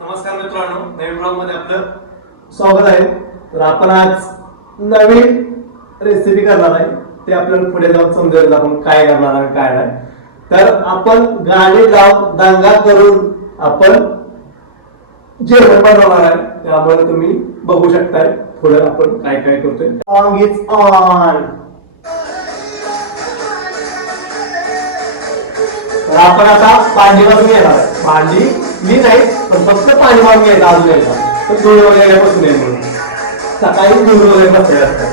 नमस्कार मित्रांनो, नवीन ब्लॉग मध्ये आपलं स्वागत आहे. तर आपण आज नवीन रेसिपी करणार आहे. ते आपल्याला पुढे जाऊन समजेल आपण काय करणार आहे काय नाही. तर आपण गाणी लावून दंगा करून आपण जेवण बनवणार आहे. त्यामुळे तुम्ही बघू शकताय पुढे आपण काय काय करतोय. Song is on. तर आपण आता भांडी वाजून येणार आहे. भांडी मी नाही पण फक्त पाणी वाजून घ्यायचं अजून यायचा. तर दूध वगैरे बसून येईल म्हणून सकाळी दूध वगैरे बसले असतात.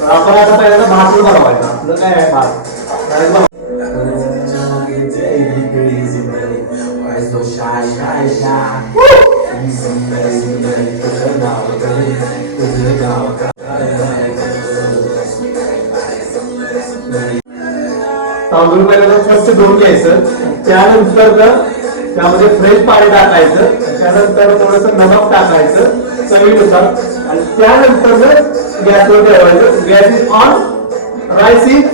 तर आपण आता पहिल्यांदा भात बनवायचा. आपलं काय आहे भात तांदूळ पहिल्यांदा स्वच्छ धुवून घ्यायचं. त्यानंतर त्यामध्ये फ्रेश पाणी टाकायचं. त्यानंतर थोडस नमक टाकायचं चवीनुसार आणि त्यानंतर गॅसवर ठेवायचं. Gas is on, rice is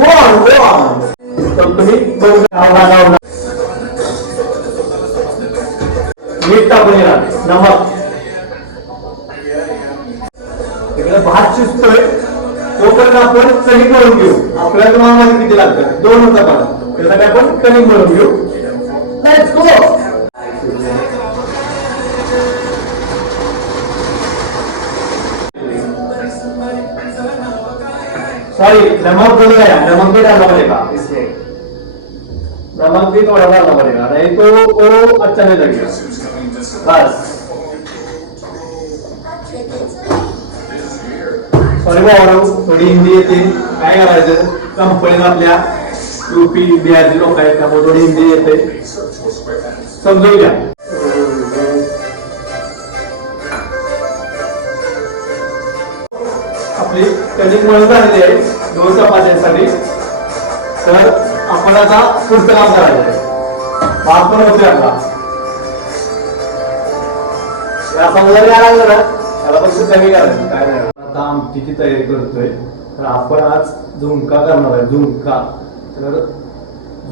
on. तर तुम्ही मीठ टाकून येणार, नमक. तिकडे भात शिजतोय तोपर्यंत आपण कणिक मळून घेऊ. आपल्याला माहिती किती लागतं, 2 होता पाणी. त्यासाठी आपण कणिक मळून घेऊ. Let's go. सॉरी, नमक बोल गया, नमक भी डालना पड़ेगा इसमें. नमक भी थोड़ा डालना पड़ेगा, नहीं तो वो अच्छा नहीं लगेगा. बस. सॉरी भाऊ, थोडी हिंदी येते. काय करायचं, कंपनीत आपल्या यूपी बिहारची लोक आहेत त्यामुळे थोडी हिंदी येते, समजून घ्या. आपली कणिक मळून झालेली आहे 2 चपात्यांसाठी. तर आपण आता पुढचं काम करायचं आहे. भात पण होतोय आपला. समजा लागलं ना त्याला फक्त कमी करायचं, काय नाही. आता आमटीची तयारी करतोय. तर आपण आज झुणका करणार आहे. झुणका. तर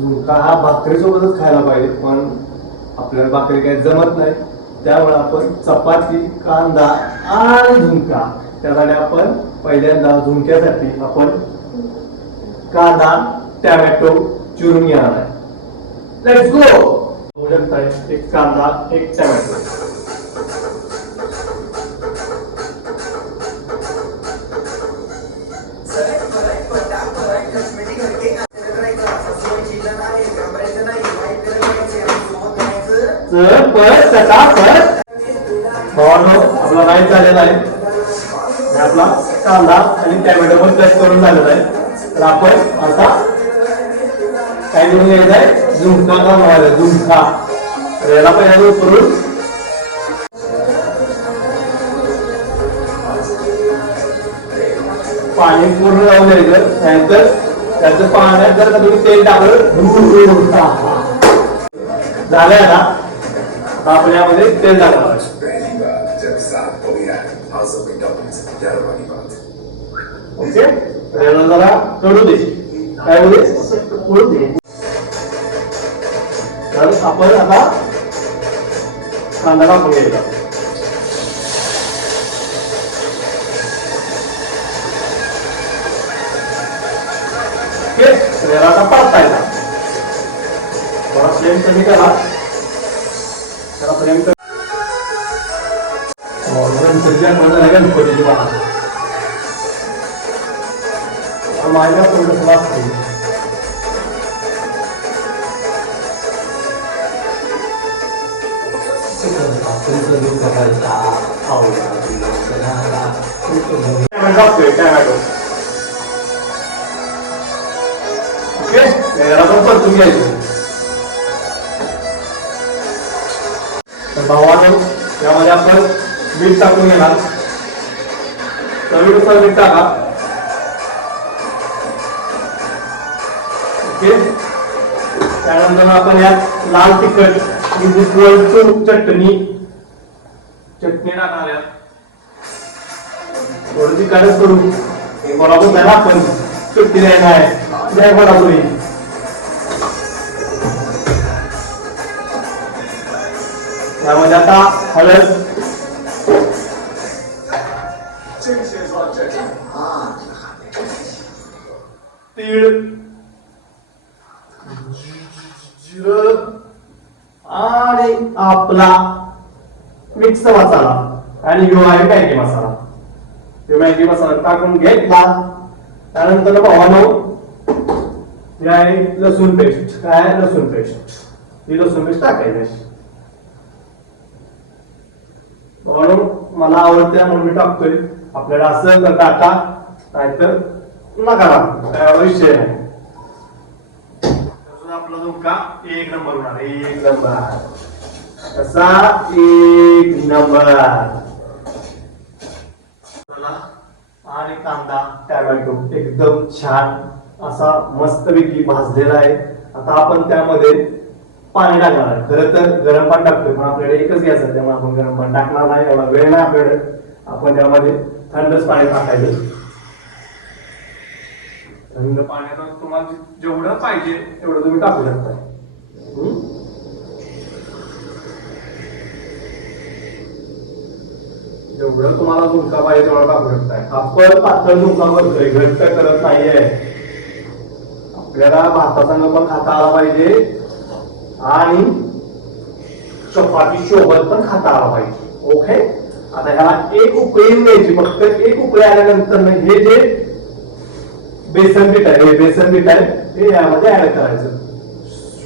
झुणका हा भाकरीसोबतच खायला पाहिजे, पण आपल्याला भाकरी काही जमत नाही. त्यामुळे आपण चपाती, कांदा आणि झुणका. त्यासाठी आपण पहिल्यांदा झुणक्यासाठी आपण कांदा टॅमॅटो चिरून घेणार आहे. Let's go. एक कांदा, एक टॅमॅटो. आपला राईस झालेला आहे. आपला कांदा आणि टॅमॅटो पण कट करून झालेला आहे. तर आपण आता काय करून घ्यायचं आहे, झुणका बनवायचा. झुणका याला पहिल्यांदा उकळून पाणी पूर्ण लावून द्यायचं. त्यानंतर त्याचं पाण्यात जर तुम्ही तेल टाकलं झालंय ना, आपण यामध्ये तेल टाकणार. ओके, याला जरा करू दे. काय होईल, करू दे. तर आपण आता कांदा टाकून घ्यायचा. ओके, याला आता परतायचा. थोडा फ्लेम कमी करा. त्याला फ्लेम कमी. गणपतीची बाळा माझ्या थोडस लागते. टॅमॅटो. ओके, याला पण परतून घ्यायचं. तर भावानं यामध्ये आपण मीठ टाकून घेणार. चवीनुसार मीठ टाका. ओके, त्यानंतर आपण यात लाल तिखट, चटणी टाकणार यात. थोडी तिखटच करू. कोल्हापूर त्याला आपण सुट्टी द्यायला आहे. जय कोल्हापुरी. त्यामध्ये आता हळद, तीळ, जिरं आणि आपला मिक्स मसाला आणि ह्यो आहे मॅगी मसाला. तो मॅगी मसाला टाकून घेतला. त्यानंतर भावानो हे आहे लसूण पेस्ट. काय लसूण पेस्ट, ही लसूण पेस्ट टाकायची. म्हणून मला आवडते म्हणून मी टाकतोय. आपल्याला असं तर टाका, नाहीतर नका, काय विषय नाही. आपला झुणका एक नंबर होणार, एक नंबर. कसा एक नंबर. आणि कांदा टॅमॅटो एकदम छान असा मस्तपैकी भाजलेला आहे. आता आपण त्यामध्ये पाणी टाकणार आहे. खरं तर गरम पाणी टाकतोय, पण आपल्याकडे एकच गॅस आहे त्यामुळे आपण गरम पाणी टाकणार नाही. एवढा वेळ नाही आपल्याकडे. आपण त्यामध्ये थंडच पाणी टाकायचं. थंड पाण्यात तुम्हाला जेवढं पाहिजे तेवढं तुम्ही टाकू शकता. जेवढं तुम्हाला झुणका पाहिजे तेवढं टाकू शकताय. आपण पातळ झुणका करतोय, घट्ट करत नाहीये. आपल्याला भातासंग पण खाता आला पाहिजे आणि चपाती सोबत पण खाता आला पाहिजे. ओके. आता ह्याला एक उकळी द्यायची, फक्त एक उकळी आल्यानंतर हे जे बेसन पीठ आहे, हे बेसन पीठ आहे हे यामध्ये ऍड करायचं.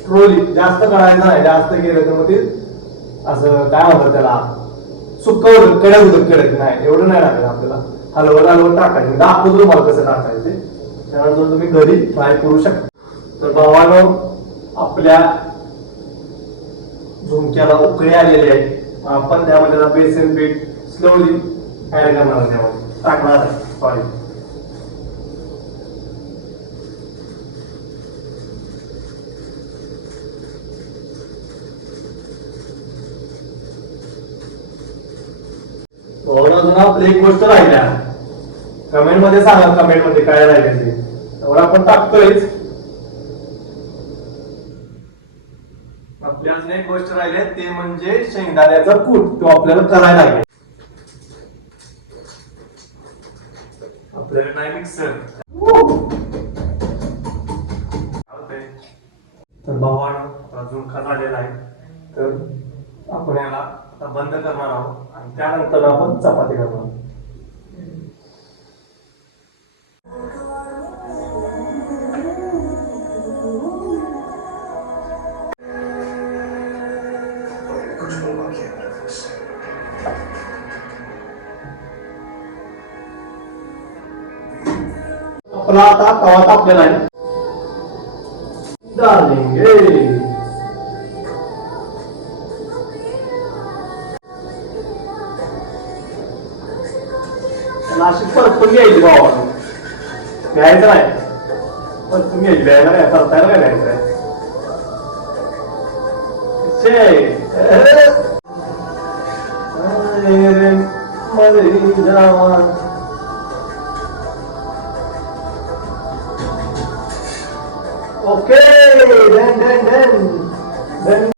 स्लोली, जास्त करायचं नाही. जास्त केलं तर मग ते असं काय म्हणतात त्याला, सुक्क होतं, कडक होतं. कडक नाही, एवढं नाही टाकायचं आपल्याला. हलवत हलवत टाकायचं. दाखवतो तुम्हाला कसं टाकायचं. त्यानंतर तुम्ही घरी ट्राय करू शकता. तर भावानो आपल्या झुणक्याला उकळी आलेली आहे. आपण त्यामध्ये बेसन पीठ स्लोली ऍड करणार, त्यामध्ये टाकणार आहे. सॉरी, आपली एक गोष्ट राहिल्या. कमेंट मध्ये सांगा, कमेंट मध्ये काय राहिले ते. तर आपण टाकतोय. आपली अजून एक गोष्ट राहिली, ते म्हणजे शेंगदाण्याचा कूट. तो आपल्याला करायला लागेल. आपल्याला नाही मिक्सर. तर भावानं झुणका झालेला आहे. तर आपण याला आता बंद करणार आहोत आणि त्यानंतर आपण चपाती करणार. आपला आता तवा तापलेला आहे. डार्लिंग अशी परतून घ्यायची भावाला. घ्यायचं नाही, परतून घ्यायची. घ्यायला काय, परतायला काय घ्यायचं आहे. Okay, done done done done.